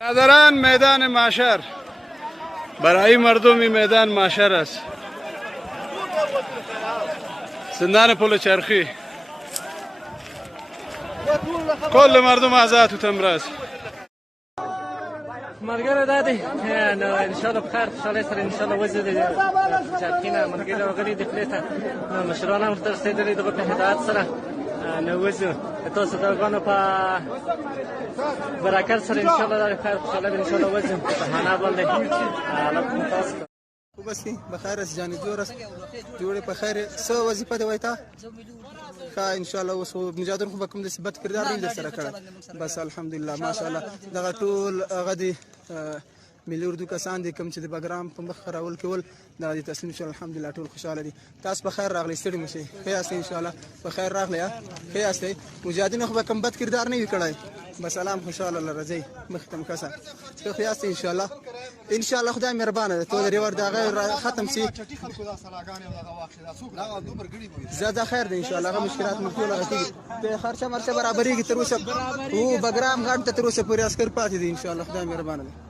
برادران میدان معشر برای مردمی میدان معشر است. زندان پل چرخی کل مردم آزاد و تمراز ملګری دا دی نو انشاءالله په خیر خوشحالۍ سره انشاءالله وځي د چرخي نه ملګري راغلي دي خولې ته نو مشران هم ورته رسېدلي دغه په هدایت سره نو وځو تاسو دغانو په برکت سره انشاءالله د خیر خوشحالۍ به انشاءالله وځو په بهانه باندې الله تاسو خوب هستی بخیر است جان جور است جوړې په خیر څه وظیفه دی وای تا ښه انشاءالله اوس مجاهدین خو به کوم داسې بد کردار نه وي درسره کړی بس الحمدلله ماشاءالله دغه ټول هغه دي ملي اردو کسان دي کوم چې د بګرام په مخ راول کول دا دي تسلیم شول الحمدلله ټول خوشاله دي تاسو په خیر راغلی ستړي مشئ ښه یاست انشاءالله په خیر راغلی ښه یاست مجاهدین خو به کوم بد کردار نه وي کړی بس سلام خوشاله لرځئ مخې ته مو کسه ښه یاست انشاءالله خدای مهربانه ده تو د ریور دغه ختم سي زه دا خیر دی انشاءالله هغه مشکلات مو ټول هغه کېږي خرچه مرچه برابرېږي تر اوسه او بګرام غاټ ته تر اوسه پورې عسکر پاتې دي انشاءالله خدای مهربانه ده